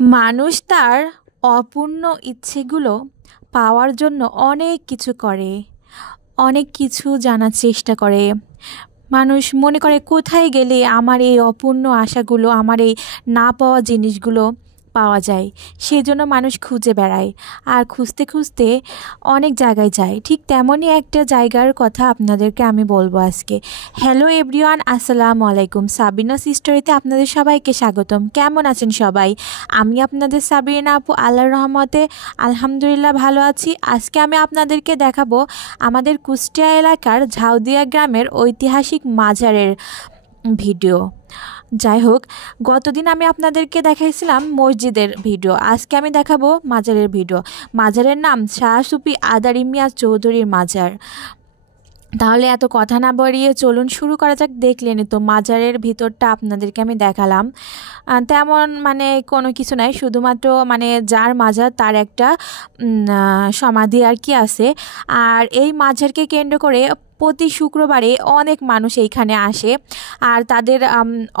মানুষ তার অপূর্ণ ইচ্ছেগুলো পাওয়ার জন্য অনেক কিছু করে, অনেক কিছু জানার চেষ্টা করে। মানুষ মনে করে কোথায় গেলে আমার এই অপূর্ণ আশাগুলো, আমার এই না পাওয়া জিনিসগুলো পাওয়া যায়। সেজন্য মানুষ খুঁজে বেড়ায়, আর খুঁজতে খুঁজতে অনেক জায়গায় যায়। ঠিক তেমনই একটা জায়গার কথা আপনাদেরকে আমি বলবো আজকে। হ্যালো এভরিওয়ান, আসসালামু আলাইকুম। সাবিনাস স্টোরিতে আপনাদের সবাইকে স্বাগতম। কেমন আছেন সবাই? আমি আপনাদের সাবিনা আপু, আল্লাহর রহমতে আলহামদুলিল্লাহ ভালো আছি। আজকে আমি আপনাদেরকে দেখাবো আমাদের কুষ্টিয়া এলাকার ঝাউদিয়া গ্রামের ঐতিহাসিক মাজারের ভিডিও। যাই হোক, গতদিন আমি আপনাদেরকে দেখাইছিলাম মসজিদের ভিডিও, আজকে আমি দেখাবো মাজারের ভিডিও। মাজারের নাম শাহ সুফি আদারি মিয়া চৌধুরীর মাজার। তাহলে এত কথা না বাড়িয়ে চলুন শুরু করা যাক। দেখলেন তো মাজারের ভিতরটা আপনাদেরকে আমি দেখালাম। তেমন কোনো কিছু নাই, শুধুমাত্র যার মাজার তার একটা সমাধি আর কি আছে। আর এই মাজারকে কেন্দ্র করে প্রতি শুক্রবারে অনেক মানুষ এইখানে আসে আর তাদের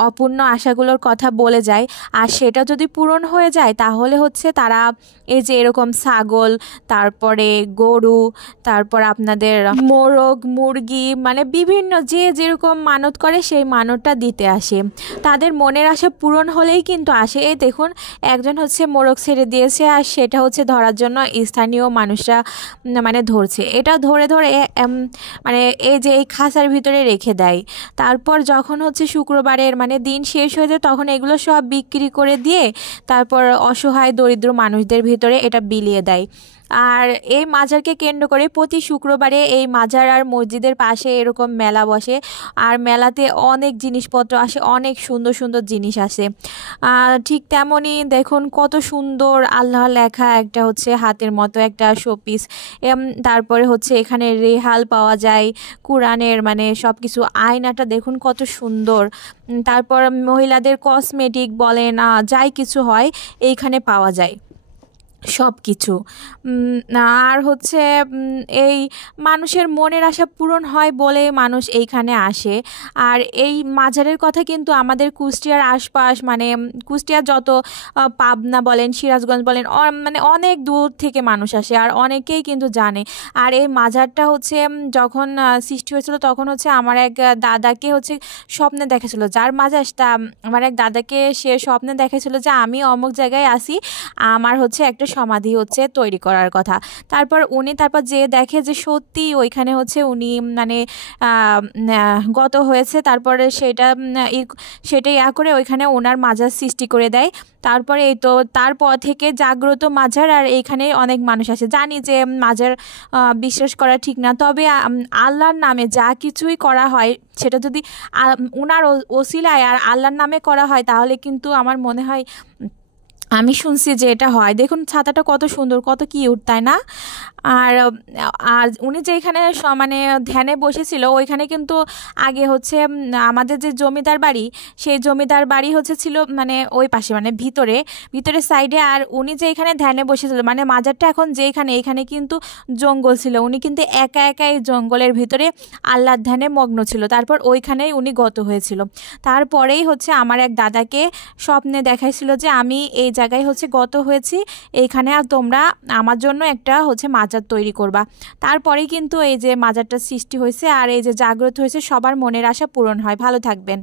অপূর্ণ আশাগুলোর কথা বলে যায়। আর সেটা যদি পূরণ হয়ে যায় তাহলে হচ্ছে তারা এই যে এরকম ছাগল, তারপরে গরু, তারপর আপনাদের মোরগ, মুরগি, বিভিন্ন যে যেরকম মানত করে সেই মানতটা দিতে আসে। তাদের মনের আশা পূরণ হলেই কিন্তু আসে। এই দেখুন, একজন হচ্ছে মোরগ ছেড়ে দিয়েছে আর সেটা হচ্ছে ধরার জন্য স্থানীয় মানুষরা ধরছে। এটা ধরে ধরে এই যে এই খাঁচার ভিতরে রেখে দেয়। তারপর যখন হচ্ছে শুক্রবারের দিন শেষ হয়ে যায় তখন এগুলো সব বিক্রি করে দিয়ে তারপর অসহায় দরিদ্র মানুষদের ভিতরে এটা বিলিয়ে দেয়। আর এই মাজারকে কেন্দ্র করে প্রতি শুক্রবারে এই মাজার আর মসজিদের পাশে এরকম মেলা বসে। আর মেলাতে অনেক জিনিসপত্র আসে, অনেক সুন্দর সুন্দর জিনিস আসে। ঠিক তেমনই দেখুন কত সুন্দর আল্লাহ লেখা একটা হচ্ছে হাতের মতো একটা শোপিস। তারপরে হচ্ছে এখানে রেহাল পাওয়া যায় কোরআনের, সব কিছু। আয়নাটা দেখুন কত সুন্দর। তারপর মহিলাদের কসমেটিক বলেন, যাই কিছু হয় এইখানে পাওয়া যায় সব কিছু। আর হচ্ছে এই মানুষের মনের আশা পূরণ হয় বলে মানুষ এইখানে আসে। আর এই মাজারের কথা কিন্তু আমাদের কুষ্টিয়ার আশপাশ, কুষ্টিয়ার যত পাবনা বলেন, সিরাজগঞ্জ বলেন, অনেক দূর থেকে মানুষ আসে আর অনেকেই কিন্তু জানে। আর এই মাজারটা হচ্ছে যখন সৃষ্টি হয়েছিল তখন হচ্ছে আমার এক দাদাকে হচ্ছে স্বপ্নে দেখেছিল, যার মাজারটা আমার এক দাদাকে সে স্বপ্নে দেখেছিল যে আমি অমুক জায়গায় আসি, আমার হচ্ছে একটা সমাধি হচ্ছে তৈরি করার কথা। তারপর উনি যে দেখে যে সত্যি ওইখানে হচ্ছে উনি গত হয়েছে। তারপরে সেটাই করে ওইখানে ওনার মাজার সৃষ্টি করে দেয়। তারপরে এই তো তারপর থেকে জাগ্রত মাজার, আর এইখানে অনেক মানুষ আসে। জানি যে মাজার বিশ্বাস করা ঠিক না, তবে আল্লাহর নামে যা কিছুই করা হয় সেটা যদি ওনার ওসিলায় আর আল্লাহর নামে করা হয় তাহলে কিন্তু আমার মনে হয়, আমি শুনছি যে এটা হয়। দেখুন ছাতাটা কত সুন্দর, কত কিউট, তাই না? আর আর উনি যে এখানে ধ্যানে বসেছিল ওইখানে কিন্তু আগে হচ্ছে আমাদের যে জমিদার বাড়ি, সেই জমিদার বাড়ি হচ্ছে ছিল ওই পাশে, ভিতরে সাইডে। আর উনি যে এখানে ধ্যানে বসেছিল মাজারটা এখন এখানে কিন্তু জঙ্গল ছিল। উনি কিন্তু একা এই জঙ্গলের ভিতরে আল্লাহর ধ্যানে মগ্ন ছিল। তারপর ওইখানেই উনি গত হয়েছিল। তারপরেই হচ্ছে আমার এক দাদাকে স্বপ্নে দেখাইছিল যে আমি এই জায়গায় হচ্ছে গত হয়েছি, এইখানে আর তোমরা আমার জন্য একটা হচ্ছে মাজার তৈরি করবা। তারপরেই কিন্তু এই যে মাজারটা সৃষ্টি হয়েছে আর এই যে জাগ্রত হয়েছে, সবার মনের আশা পূরণ হয়। ভালো থাকবেন।